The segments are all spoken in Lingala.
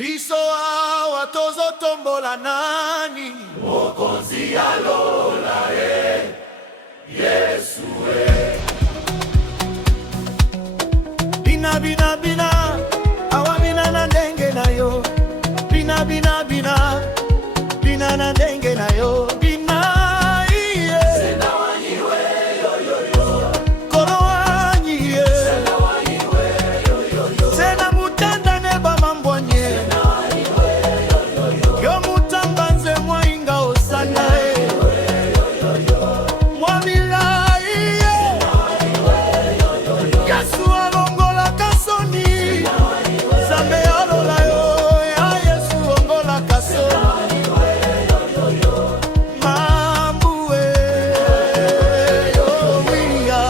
Biso awa tozotombola nani? Mokonzi ya lola Yesu Bina bina bina awa bina na ndenge na yo. Bina bina bina bina na ndenge na yo. Bina iye Sena wanyiwe yo yo yo Koro wanyiye Sena wanyiwe yo yo yo Sena mutanda neba mambwanye Sena wanyiwe yo yo yo Yo mutamba nze mwainga osana Mwamila iye Sena wanyiwe yo yo yo Yesu alongola kasoni Zambe alola yo ya Yesu ongola kasoni Mambuwe yo wiya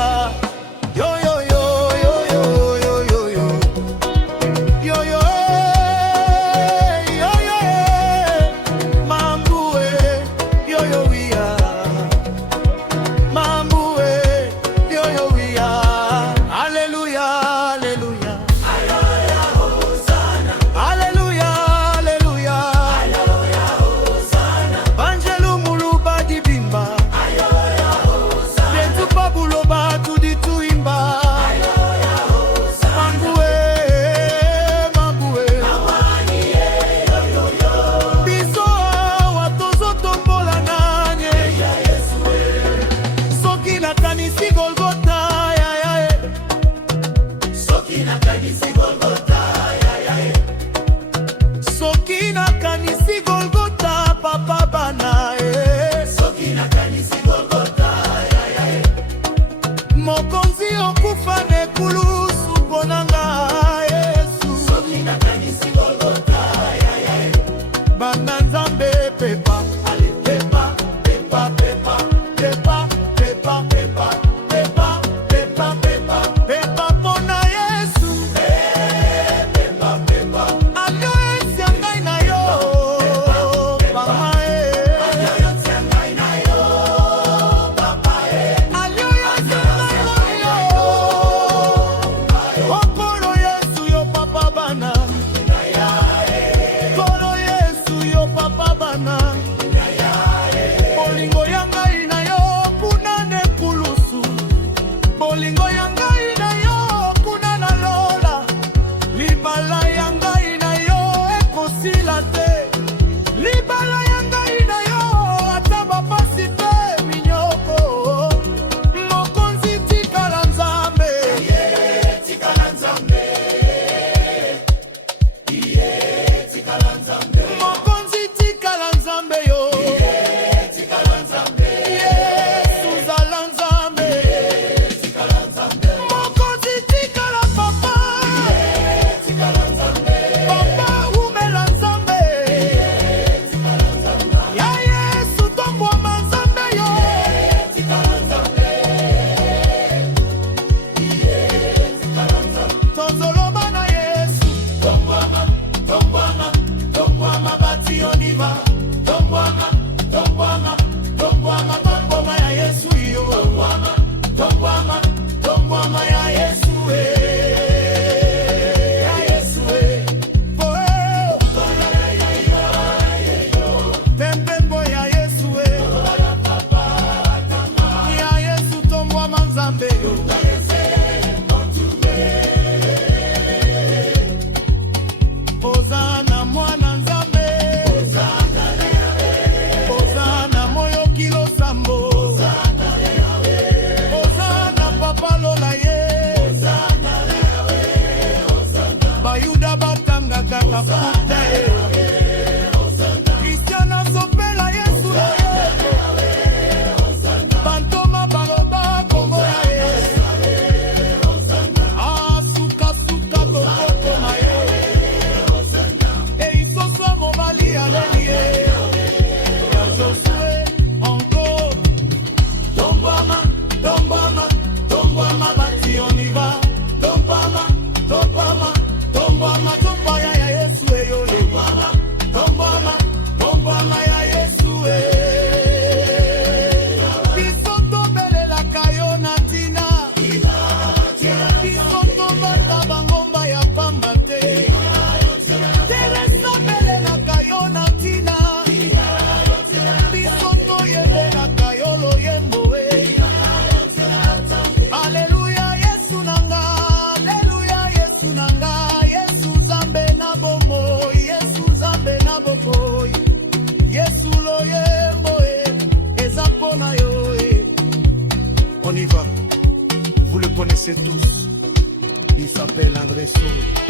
Yo yo yo yo yo yo yo yo Yo yo yo yo Mambuwe yo yo wiya Mambuwe yo yo wiya Hallelujah hallelujah Haleluya Hosana Hallelujah hallelujah Haleluya Hosana Banjelu muluba dibimba Haleluya Hosana Dentu pabuloba tudi tuimba Haleluya Hosana Mambuwe mambuwe Wanyiwe yo yo yo Biso watozo tombola nanye Ya Yesu Soki na kanisi Golgota ya ya Soki na kanisi Golgotha Soki na kanisi Golgota papa bana Soki na kanisi Golgotha Mokonzi okufa nekulusu ponanga Yesu Soki na kanisi Golgotha Bana Nzambe pepa Ale pepa pepa pepa pepa pepa pepa pepa pepa pepa pepa pona Yesu pepa pepa Alio esi ngai na yo Mama Ayo tiangai na yo papa Alio esi ngai na yo Okolo Yesu yo papa bana Kolo Yesu yo papa bana Bolingo ya ngai na yo kuna nekulusu Bolingo ya ngai na yo kuna na lola Libala ya ngai na yo ekosila te Libala ya ngai na yo ata bapasi te minyoko Mokonzi tikala Nzambe tikala Nzambe tikala Nzambe Mokonzi tikala Nzambe yo tikala Nzambe Yesu zala Nzambe tikala Nzambe Mokonzi tikala papa tikala Nzambe Papa umela Nzambe tikala Nzambe Ya Yesu tombwama Nzambe yo tikala Nzambe tikala Nzambe Tozoloba na Yesu Tombwama tombwama tombwama bati oniva Tombwama tombwama tombwama Tombwama ya Yesu yo tombwama tombwama tombwama ya Yesu Ya Yesu Oh Tempembo ya Yesu Ya Yesu tombwama Nzambe yo Ozana mwana Nzambe Ozana moyo kilo sambo Ozana papa lola ye Bayuda batanga kaka futa ye Christiana sopela Yesu lo ye Bantoma baloba kombo ya ye Asuka suka tokotoma ye Eisoswa mobali aleli ye Ya Josue encore Tombwama tombwama tombwama bati oniva Tombwama tombwama tombwama Tombaya ya Yesu eyole tombwama connaissez tous. Il s'appelle André Solo.